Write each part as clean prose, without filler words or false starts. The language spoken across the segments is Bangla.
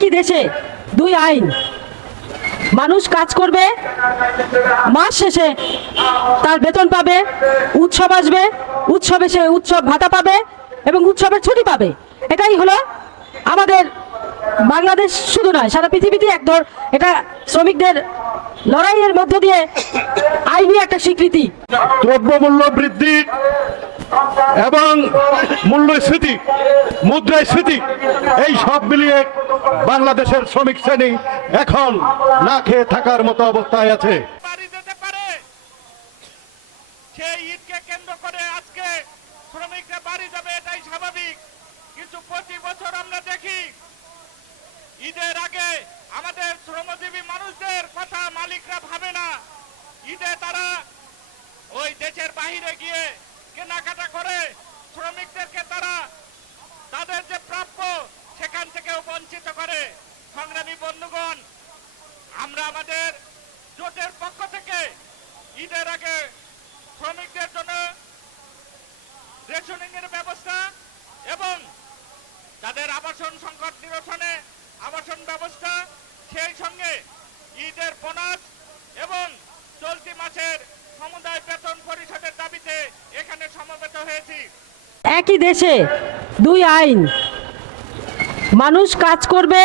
একই দেশে দুই আইন। মানুষ কাজ করবে, মাস শেষে তার বেতন পাবে, উৎসব আসবে, উৎসবে সে উৎসব ভাতা পাবে এবং উৎসবের ছুটি পাবে। এটাই হলো আমাদের বাংলাদেশ, শুধু নয় সারা পৃথিবীতে এটা শ্রমিকদের লড়াইয়ের মধ্য দিয়ে আইনি একটা স্বীকৃতি। দ্রব্যমূল্য বৃদ্ধি এবং মূল্যস্ফীতি, মুদ্রাস্ফীতি, এই সব মিলিয়ে বাংলাদেশের শ্রমিক শ্রেণী এখন না খেয়ে থাকার মতো অবস্থায় আছে। সেই ঈদকে কেন্দ্র করে আজকে শ্রমিকরা বাড়ি যাবে, এটাই স্বাভাবিক। কিন্তু প্রতি বছর আমরা দেখি ঈদের আগে আমাদের শ্রমজীবী মানুষদের কথা মালিকরা ভাবে না। ঈদে তারা ওই দেশের বাহিরে গিয়ে কেনাকাটা করে শ্রমিকদেরকে তারা তাদের যে প্রাপ্য সেখান থেকেও বঞ্চিত করে। সংগ্রামী বন্ধুগণ, আমরা আমাদের জোটের পক্ষ থেকে ঈদের আগে শ্রমিকদের জন্য রেশনিং এর ব্যবস্থা এবং তাদের আবাসন সংকট নিরসনে আবাসন ব্যবস্থা, সেই সঙ্গে ঈদের বোনাস এবং চলতি মাসের সমুদায় বেতন পরিশোধের দাবিতে এখানে সমবেত হয়েছি। একই দেশে দুই আইন। মানুষ কাজ করবে,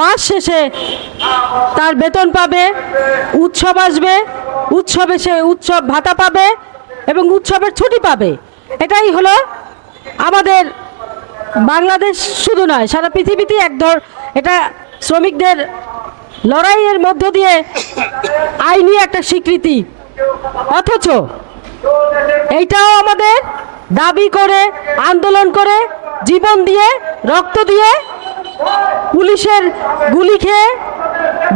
মাস শেষে তার বেতন পাবে, উৎসব আসবে, উৎসবে সে উৎসব ভাতা পাবে এবং উৎসবের ছুটি পাবে। এটাই হলো আমাদের বাংলাদেশ, শুধু নয় সারা পৃথিবীতে এটা শ্রমিকদের লড়াইয়ের মধ্য দিয়ে আইনি একটা স্বীকৃতি। অথচ এইটাও আমাদের দাবি করে, আন্দোলন করে, জীবন দিয়ে, রক্ত দিয়ে, পুলিশের গুলি খেয়ে,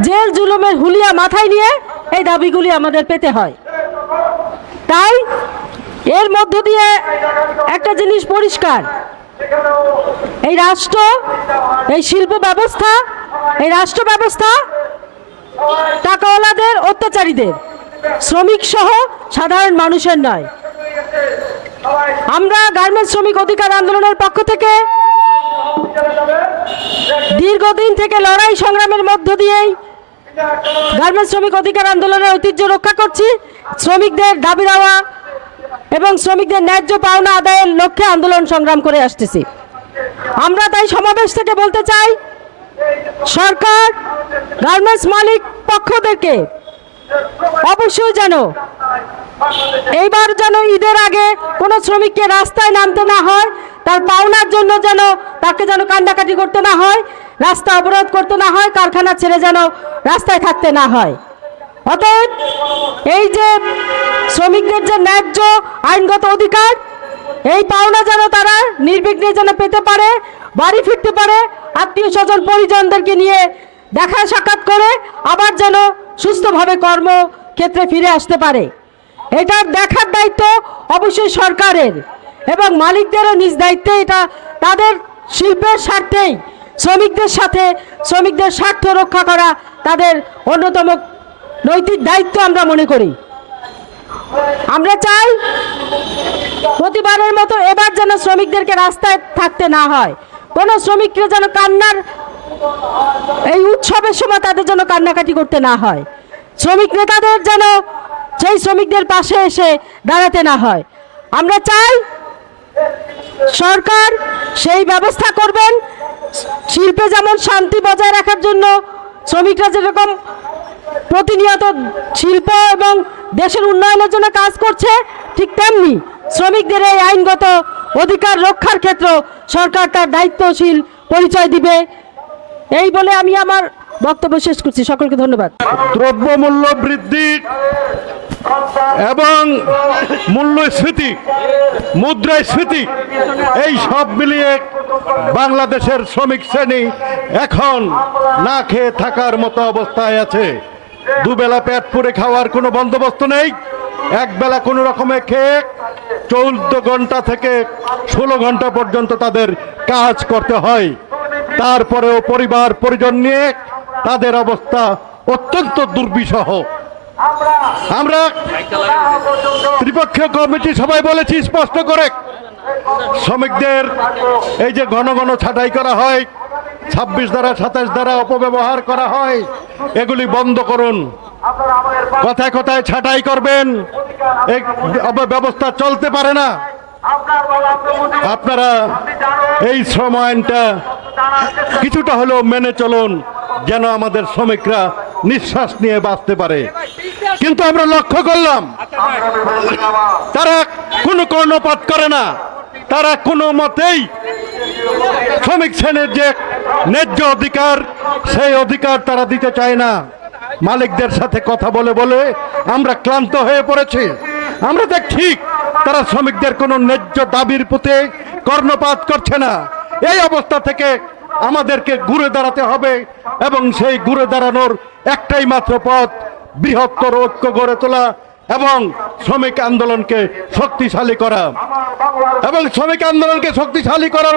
জেল জুলুমের হুলিয়া মাথায় নিয়ে এই দাবিগুলি আমাদের পেতে হয়। তাই এর মধ্য দিয়ে একটা জিনিস পরিষ্কার, এই রাষ্ট্র, এই শিল্প ব্যবস্থা, এই রাষ্ট্র ব্যবস্থা টাকাওয়ালাদের, অত্যাচারীদের, শ্রমিক সহ সাধারণ মানুষের নয়। আমরা গার্মেন্টস শ্রমিক অধিকার আন্দোলনের পক্ষ থেকে দীর্ঘদিন থেকে লড়াই সংগ্রামের মধ্য দিয়েই গার্মেন্টস শ্রমিক অধিকার আন্দোলনের ঐতিহ্য রক্ষা করছি। শ্রমিকদের দাবি দেওয়া এবং শ্রমিকদের ন্যায্য পাওনা আদায়ের লক্ষ্যে আন্দোলন সংগ্রাম করে আসতেছি। আমরা তাই সমাবেশ থেকে বলতে চাই, সরকার গার্মেন্টস মালিক পক্ষদেরকে অবশ্যই এইবার যেন ঈদের আগে কোনো শ্রমিককে রাস্তায় নামতে না হয়, তার পাওনার জন্য তাকে কান্নাকাটি করতে না হয়, রাস্তা অবরোধ করতে না হয়, কারখানা ছেড়ে রাস্তায় থাকতে না হয়। অতএব এই যে শ্রমিকদের যে ন্যায্য আইনগত অধিকার, এই পাওনা তারা নির্বিঘ্নে পেতে পারে, বাড়ি ফিরতে পারে, আত্মীয় স্বজন পরিজনদেরকে নিয়ে দেখা সাক্ষাৎ করে আবার সুস্থভাবে কর্মক্ষেত্রে ফিরে আসতে পারে। এটার দেখার দায়িত্ব অবশ্যই সরকারের এবং মালিকদেরও নিজ দায়িত্বে। এটা তাদের শিল্পের স্বার্থেই, শ্রমিকদের সাথে শ্রমিকদের স্বার্থ রক্ষা করা তাদের অন্যতম নৈতিক দায়িত্ব আমরা মনে করি। আমরা চাই প্রতিবারের মতো এবার শ্রমিকদেরকে রাস্তায় থাকতে না হয়, কোনো শ্রমিকরা কান্নার এই উৎসবের সময় তাদের কান্নাকাটি করতে না হয়, শ্রমিক নেতাদের সেই শ্রমিকদের পাশে এসে দাঁড়াতে না হয়। আমরা চাই সরকার সেই ব্যবস্থা করবেন, শিল্পে যেমন শান্তি বজায় রাখার জন্য শ্রমিকরা যেরকম প্রতিনিয়ত শিল্প এবং দেশের উন্নয়নের জন্য কাজ করছে, ঠিক তেমনি শ্রমিকদের এই আইনগত অধিকার রক্ষার ক্ষেত্রে সরকার তার দায়িত্বশীল পরিচয় দিবে। এই বলে আমি আমার বক্তব্য শেষ করছি। সকলকে ধন্যবাদ। দ্রব্যমূল্য বৃদ্ধি এবং মূল্যস্ফীতি, মুদ্রাস্ফীতি, এই সব মিলিয়ে বাংলাদেশের শ্রমিক শ্রেণী এখন না খেয়ে থাকার মতো অবস্থায় আছে। দুবেলা পেট পুরে খাওয়ার কোনো বন্দোবস্ত নেই। একবেলা কোনো রকমে খেয়ে 14 ঘন্টা থেকে 16 ঘন্টা পর্যন্ত তাদের কাজ করতে হয়। তারপরেও পরিবার পরিজন নিয়ে তাদের অবস্থা অত্যন্ত দুর্বিষহ। আমরা ত্রিপক্ষীয় কমিটি সবাই বলেছি স্পষ্ট করে, শ্রমিকদের এই যে ঘন ঘন ছাঁটাই করা হয়, 26 ধারা 27 ধারা অপব্যবহার করা হয়, এগুলি বন্ধ করুন। কথায় কথায় ছাঁটাই করবেন, এই ব্যবস্থা চলতে পারে না। আপনারা এই শ্রম আইনটা কিছুটা হলেও মেনে চলুন, যেন আমাদের শ্রমিকরা নিঃশ্বাস নিয়ে বাঁচতে পারে। কিন্তু আমরা লক্ষ্য করলাম তারা কোনো কর্ণপাত করে না, তারা কোনো মতেই শ্রমিক শ্রেণীর যে ন্যায্য অধিকার, সেই অধিকার তারা দিতে চায় না। মালিকদের সাথে কথা বলে বলে আমরা ক্লান্ত হয়ে পড়েছি। আমরা দেখছি তারা শ্রমিকদের কোনো ন্যায্য দাবির প্রতি কর্ণপাত করছে না। এই অবস্থা থেকে আমাদেরকে ঘুরে দাঁড়াতে হবে, এবং সেই ঘুরে দাঁড়ানোর একটাই মাত্র পথ, বৃহত্তর ঐক্য গড়ে তোলা এবং শ্রমিক আন্দোলনকে শক্তিশালী করা, এবং শ্রমিক আন্দোলনকে শক্তিশালী করার